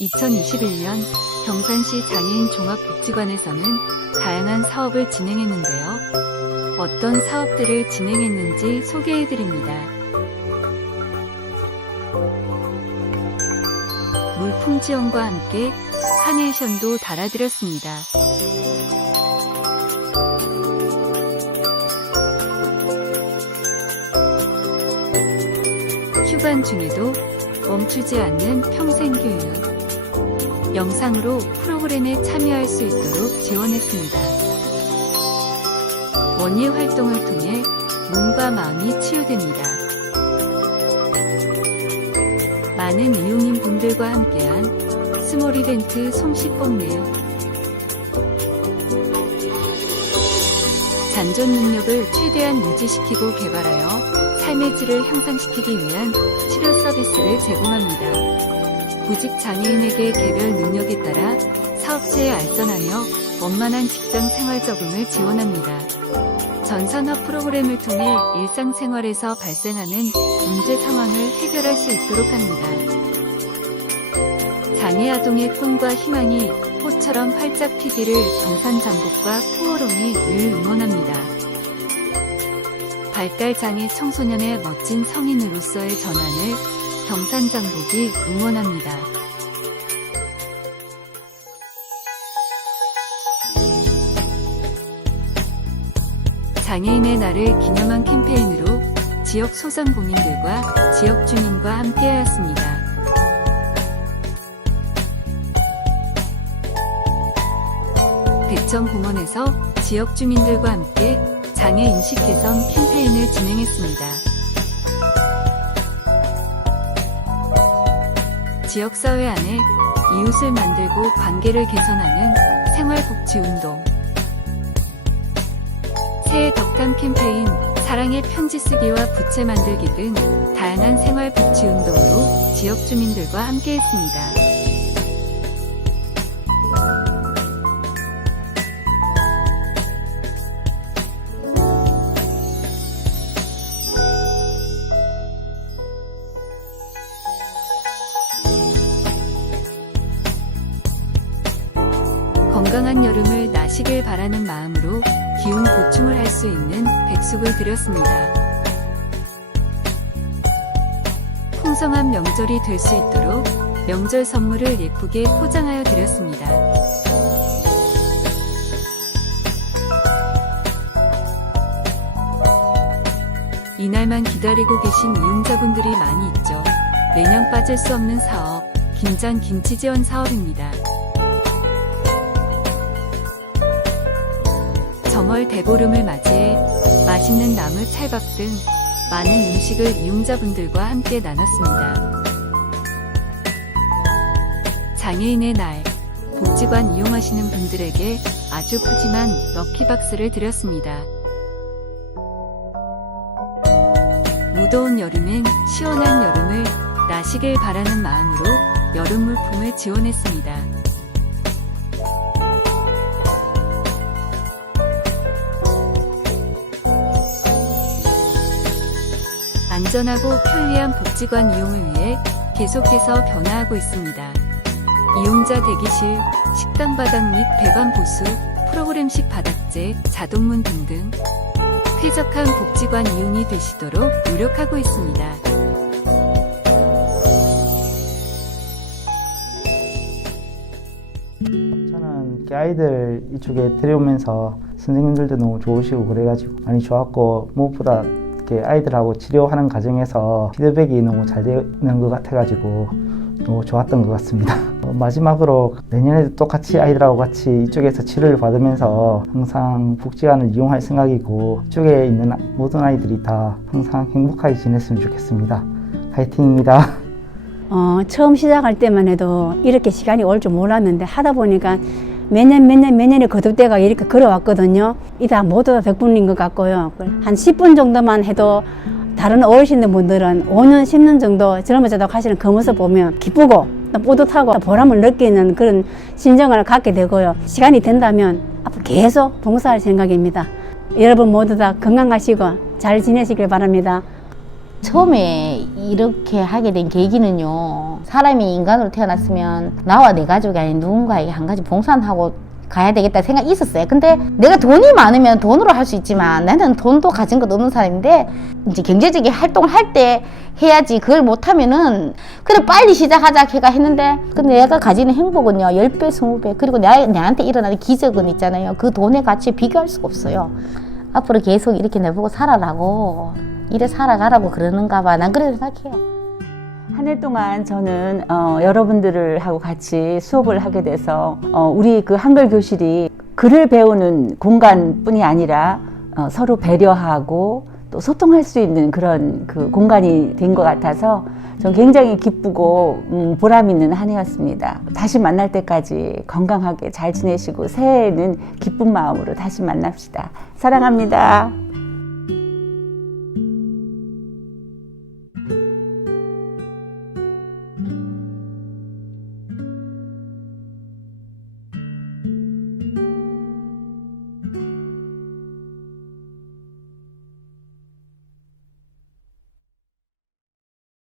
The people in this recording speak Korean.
2021년 경산시 장애인 종합복지관에서는 다양한 사업을 진행했는데요. 어떤 사업들을 진행했는지 소개해드립니다. 물품 지원과 함께 카네이션도 달아드렸습니다. 휴관 중에도 멈추지 않는 평생 교육. 영상으로 프로그램에 참여할 수 있도록 지원했습니다. 원예 활동을 통해 몸과 마음이 치유됩니다. 많은 이용인 분들과 함께한 스몰 이벤트 솜씨법 내용. 잔존 능력을 최대한 유지시키고 개발하여 삶의 질을 향상시키기 위한 치료 서비스를 제공합니다. 구직 장애인에게 개별 능력에 따라 사업체에 알선하며 원만한 직장 생활 적응을 지원합니다. 전산화 프로그램을 통해 일상생활에서 발생하는 문제 상황을 해결할 수 있도록 합니다. 장애 아동의 꿈과 희망이 꽃처럼 활짝 피기를 경산장복과 포어롱이 늘 응원합니다. 발달 장애 청소년의 멋진 성인으로서의 전환을 경산장복이 응원합니다. 장애인의 날을 기념한 캠페인으로 지역 소상공인들과 지역 주민과 함께하였습니다. 대청공원에서 지역 주민들과 함께 장애 인식 개선 캠페인을 진행했습니다. 지역사회 안에 이웃을 만들고 관계를 개선하는 생활복지운동. 새해 덕담 캠페인, 사랑의 편지 쓰기와 부채 만들기 등 다양한 생활복지운동으로 지역 주민들과 함께했습니다. 건강한 여름을 나시길 바라는 마음으로 기운 보충을 할 수 있는 백숙을 드렸습니다. 풍성한 명절이 될 수 있도록 명절 선물을 예쁘게 포장하여 드렸습니다. 이날만 기다리고 계신 이용자분들이 많이 있죠. 매년 빠질 수 없는 사업, 김장 김치 지원 사업입니다. 정월 대보름을 맞이해 맛있는 나물 탈밥 등 많은 음식을 이용자분들과 함께 나눴습니다. 장애인의 날, 복지관 이용하시는 분들에게 아주 푸짐한 럭키박스를 드렸습니다. 무더운 여름엔 시원한 여름을 나시길 바라는 마음으로 여름 물품을 지원했습니다. 안전하고 편리한 복지관 이용을 위해 계속해서 변화하고 있습니다. 이용자 대기실, 식당 바닥 및 배관 보수, 프로그램식 바닥재, 자동문 등등 쾌적한 복지관 이용이 되시도록 노력하고 있습니다. 저는 아이들 이쪽에 데려오면서 선생님들도 너무 좋으시고 그래가지고 많이 좋았고 무엇보다 이렇게 아이들하고 치료하는 과정에서 피드백이 너무 잘 되는 것 같아가지고 너무 좋았던 것 같습니다. 어, 마지막으로 내년에도 똑같이 아이들하고 같이 이쪽에서 치료를 받으면서 항상 복지관을 이용할 생각이고 이쪽에 있는 모든 아이들이 다 항상 행복하게 지냈으면 좋겠습니다. 화이팅입니다. 어, 처음 시작할 때만 해도 이렇게 시간이 올 줄 몰랐는데 하다 보니까 매년 매년의 거듭대가 이렇게 걸어왔거든요. 이다 모두 다 덕분인 것 같고요. 한 10분 정도만 해도 다른 어르신들 분들은 5년, 10년 정도 젊어져도 가시는 그 모습 보면 기쁘고 또 뿌듯하고 보람을 느끼는 그런 심정을 갖게 되고요. 시간이 된다면 앞으로 계속 봉사할 생각입니다. 여러분 모두 다 건강하시고 잘 지내시길 바랍니다. 처음에 이렇게 하게 된 계기는요. 사람이 인간으로 태어났으면 나와 내 가족이 아닌 누군가에게 한 가지 봉사하고 가야 되겠다 생각이 있었어요. 근데 내가 돈이 많으면 돈으로 할 수 있지만 나는 돈도 가진 것 없는 사람인데 이제 경제적인 활동을 할 때 해야지 그걸 못하면은 그래 빨리 시작하자 걔가 했는데 근데 내가 가지는 행복은요 10배 20배 그리고 내, 내한테 일어나는 기적은 있잖아요. 그 돈의 가치에 비교할 수가 없어요. 앞으로 계속 이렇게 내보고 살아라고 이래 살아가라고 그러는가 봐. 난 그렇게 생각해요 한 해 동안 저는 어, 여러분들을 하고 같이 수업을 하게 돼서 어, 우리 그 한글 교실이 글을 배우는 공간뿐이 아니라 어, 서로 배려하고 또 소통할 수 있는 그런 그 공간이 된 것 같아서 전 굉장히 기쁘고 음, 보람 있는 한 해였습니다. 다시 만날 때까지 건강하게 잘 지내시고 새해에는 기쁜 마음으로 다시 만납시다. 사랑합니다.